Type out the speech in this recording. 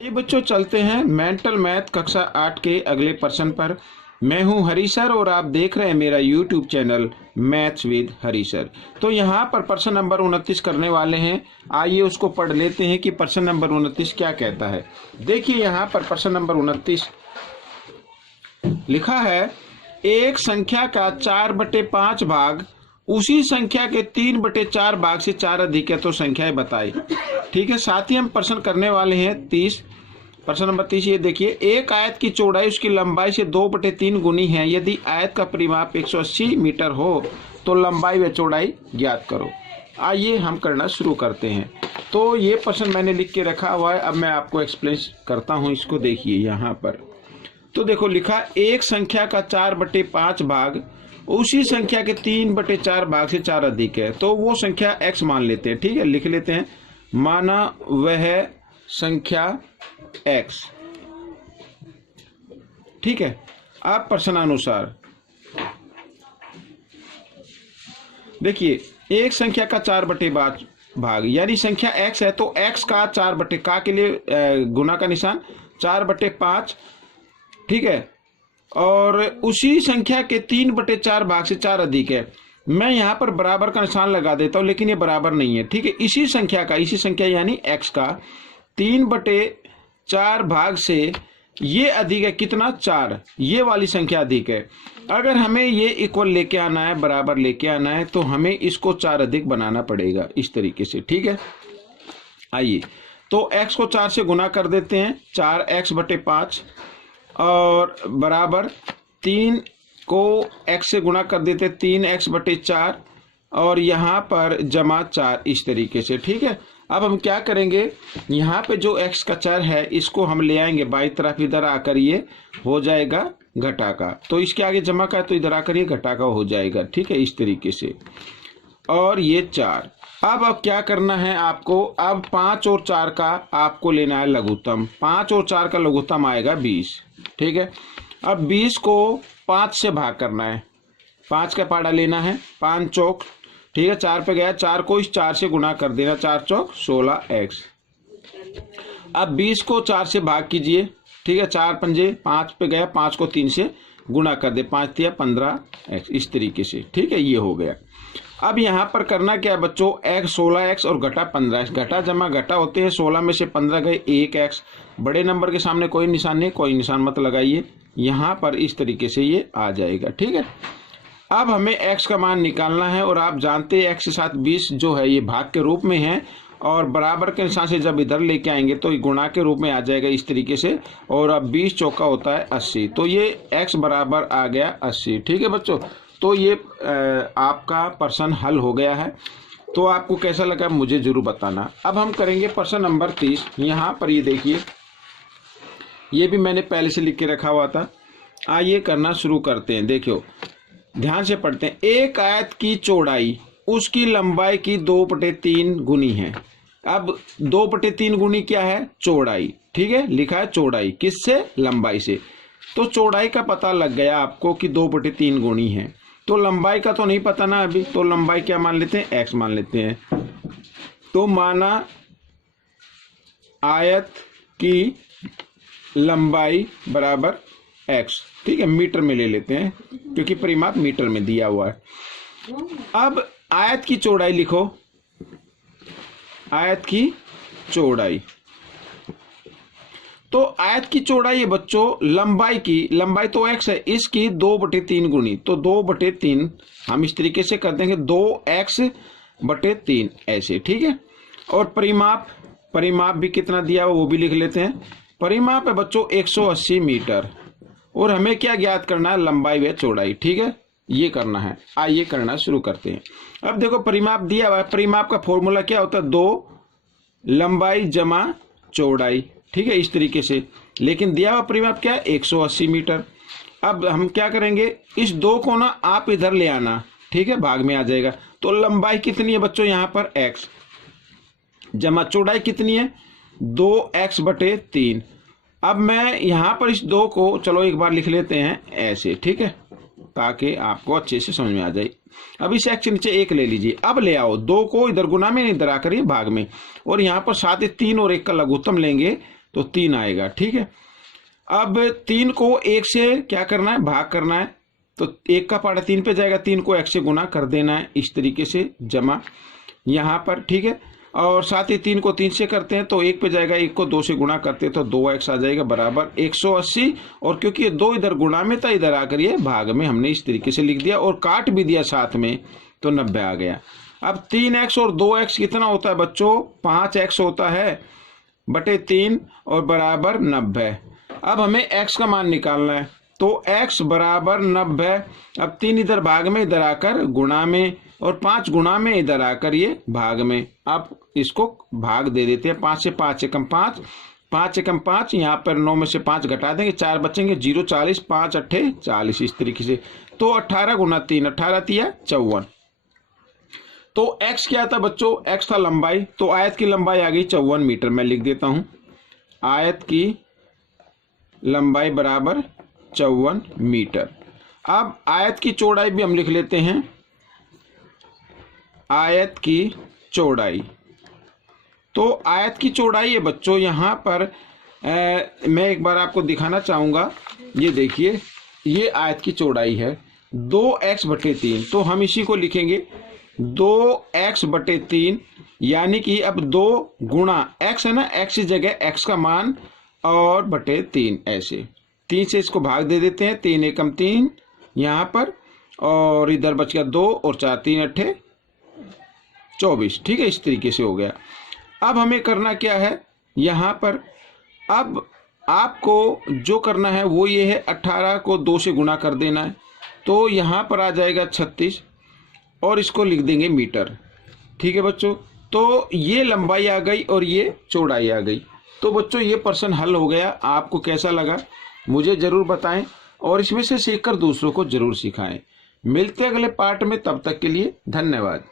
ये बच्चों चलते हैं मेंटल मैथ कक्षा 8 के अगले प्रश्न पर। मैं हूं हरी सर और आप देख रहे हैं मेरा YouTube channel maths with Hari sir. तो यहाँ पर प्रश्न नंबर 29 करने वाले हैं। आइए उसको पढ़ लेते हैं कि प्रश्न नंबर 29 क्या कहता है। देखिए यहाँ पर प्रश्न नंबर 29 लिखा है, एक संख्या का 4/5 भाग उसी संख्या के 3/4 भाग से 4 अधिक है तो संख्याएं बताई। ठीक है, साथ ही हम प्रश्न करने वाले हैं 30। प्रश्न नंबर 30 ये देखिए, एक आयत की चौड़ाई उसकी लंबाई से 2/3 गुनी है। यदि आयत का परिमाप 180 मीटर हो तो लंबाई व चौड़ाई ज्ञात करो। आइए हम करना शुरू करते हैं। तो ये प्रश्न मैंने लिख के रखा हुआ है, अब मैं आपको एक्सप्लेन करता हूँ इसको। देखिए यहाँ पर तो देखो लिखा, एक संख्या का 4/5 भाग उसी संख्या के 3/4 भाग से 4 अधिक है तो वो संख्या x मान लेते हैं। ठीक है, लिख लेते हैं, माना वह संख्या x। ठीक है, आप प्रश्नानुसार देखिए, एक संख्या का 4/5 भाग यानी संख्या x है तो x का 4 का के लिए गुना का निशान 4/5। ठीक है, और उसी संख्या के 3/4 भाग से 4 अधिक है। मैं यहाँ पर बराबर का निशान लगा देता हूँ, लेकिन ये बराबर नहीं है। ठीक है, इसी संख्या यानी x का 3/4 भाग से ये अधिक है कितना, 4। ये वाली संख्या अधिक है। अगर हमें ये इक्वल लेके आना है, बराबर लेके आना है, तो हमें इसको 4 अधिक बनाना पड़ेगा इस तरीके से। ठीक है, आइए तो x को 4 से गुना कर देते हैं, 4x/5 और बराबर 3 को x से गुणा कर देते 3x/4 और यहाँ पर जमा 4 इस तरीके से। ठीक है, अब हम क्या करेंगे, यहाँ पे जो x का चर है इसको हम ले आएंगे बाई तरफ, इधर आकर ये हो जाएगा घटा का, तो इसके आगे जमा का तो इधर आकर ये घटा का हो जाएगा। ठीक है, इस तरीके से, और ये 4। अब क्या करना है आपको, अब 5 और 4 का आपको लेना है लघुत्तम। 5 और 4 का लघुत्तम आएगा 20। ठीक है, अब 20 को 5 से भाग करना है, 5 का पाड़ा लेना है, 5 चौक। ठीक है, 4 पे गया, 4 को इस 4 से गुना कर देना, 4 चौक 16x। अब 20 को 4 से भाग कीजिए। ठीक है, 4 पंजे 5 पे गया, 5 को 3 से गुणा कर दे, 5 तिया 15x इस तरीके से। ठीक है, ये हो गया। अब यहाँ पर करना क्या है बच्चों, x 16x और घटा 15x, घटा जमा घटा होते हैं, 16 में से 15 गए 1x। बड़े नंबर के सामने कोई निशान नहीं, कोई निशान मत लगाइए, यहाँ पर इस तरीके से ये आ जाएगा। ठीक है, अब हमें x का मान निकालना है और आप जानते हैं x के साथ 20 जो है ये भाग के रूप में है और बराबर के निशान से जब इधर लेके आएंगे तो ये गुणा के रूप में आ जाएगा इस तरीके से। और अब 20 चौका होता है 80, तो ये x बराबर आ गया 80। ठीक है बच्चों, तो ये आपका प्रश्न हल हो गया है। तो आपको कैसा लगा मुझे जरूर बताना। अब हम करेंगे प्रश्न नंबर 30। यहाँ पर ये देखिए, ये भी मैंने पहले से लिख के रखा हुआ था। आइए करना शुरू करते हैं। देखियो ध्यान से पढ़ते हैं। एक आयत की चौड़ाई उसकी लंबाई की 2/3 गुनी है। अब 2/3 गुनी क्या है, चौड़ाई। ठीक है, लिखा है चौड़ाई किससे, लंबाई से। तो चौड़ाई का पता लग गया आपको कि 2/3 गुनी है। तो लंबाई का तो नहीं पता ना अभी, तो लंबाई क्या मान लेते हैं, x मान लेते हैं। तो माना आयत की लंबाई बराबर x। ठीक है, मीटर में ले लेते हैं क्योंकि परिमाप मीटर में दिया हुआ है। अब आयत की चौड़ाई लिखो, आयत की चौड़ाई। तो आयत की चौड़ाई है बच्चों लंबाई की, लंबाई तो x है, इसकी 2/3 गुनी, तो 2/3 हम इस तरीके से कर देंगे, 2x/3 ऐसे। ठीक है, और परिमाप भी कितना दिया हुआ वो भी लिख लेते हैं। परिमाप है बच्चों 180 मीटर और हमें क्या ज्ञात करना है, लंबाई व चौड़ाई। ठीक है, ये करना है। आइए करना शुरू करते हैं। अब देखो परिमाप दिया हुआ है, परिमाप का फॉर्मूला क्या होता है, 2 लंबाई जमा चौड़ाई। ठीक है, इस तरीके से, लेकिन दिया हुआ परिमाप क्या है, 180 मीटर। अब हम क्या करेंगे, इस 2 को ना आप इधर ले आना। ठीक है, भाग में आ जाएगा। तो लंबाई कितनी है बच्चों, यहाँ पर x जमा चौड़ाई कितनी है, 2x/3। अब मैं यहाँ पर इस 2 को चलो एक बार लिख लेते हैं ऐसे। ठीक है, ताकि आपको अच्छे से समझ में आ जाए। अब इस x के नीचे 1 ले लीजिए। अब ले आओ 2 को इधर गुना में, इधर आकर ये भाग में, और यहाँ पर साथ ही 3 और 1 का लघुत्तम लेंगे तो 3 आएगा। ठीक है, अब 3 को 1 से क्या करना है, भाग करना है। तो 1 का पार्ट 3 पे जाएगा, 3 को 1 से गुना कर देना है, इस तरीके से जमा यहाँ पर। ठीक है, और साथ ही 3 को 3 से करते हैं तो 1 पे जाएगा, 1 को 2 से गुणा करते हैं तो 2x आ जाएगा बराबर 180। और क्योंकि ये 2 इधर गुणा में था, इधर आकर ये भाग में हमने इस तरीके से लिख दिया और काट भी दिया साथ में, तो 90 आ गया। अब 3x और 2x कितना होता है बच्चों, 5x होता है बटे 3 और बराबर 90। अब हमें x का मान निकालना है, तो x बराबर 90। अब 3 इधर भाग में, इधर आकर गुणा में, और 5 गुणा में, इधर आकर ये भाग में। अब इसको भाग दे देते हैं, 5 से 5 एकम 5, 5 एकम 5, यहाँ पर 9 में से 5 घटा देंगे, 4 बचेंगे, 0 40, 5 अट्ठे 40, इस तरीके से। तो 18 गुना 3, 18 तिया 54। तो x क्या था बच्चों, x था लंबाई, तो आयत की लंबाई आ गई 54 मीटर। मैं लिख देता हूं, आयत की लंबाई बराबर 54 मीटर। अब आयत की चौड़ाई भी हम लिख लेते हैं, आयत की चौड़ाई। तो आयत की चौड़ाई है बच्चों, यहाँ पर मैं एक बार आपको दिखाना चाहूँगा। ये देखिए, ये आयत की चौड़ाई है 2x बटे 3, तो हम इसी को लिखेंगे 2x बटे 3, यानी कि अब 2 गुणा x है ना, x की जगह x का मान और बटे 3, ऐसे 3 से इसको भाग दे देते हैं, 3 एकम 3 यहाँ पर, और इधर बच गया 2 और 4, 3 अट्ठे 24। ठीक है, इस तरीके से हो गया। अब हमें करना क्या है यहाँ पर, अब आपको जो करना है वो ये है, 18 को 2 से गुणा कर देना है, तो यहाँ पर आ जाएगा 36 और इसको लिख देंगे मीटर। ठीक है बच्चों, तो ये लंबाई आ गई और ये चौड़ाई आ गई। तो बच्चों ये प्रश्न हल हो गया। आपको कैसा लगा मुझे ज़रूर बताएं और इसमें से सीखकर दूसरों को ज़रूर सिखाएं। मिलते अगले पार्ट में, तब तक के लिए धन्यवाद।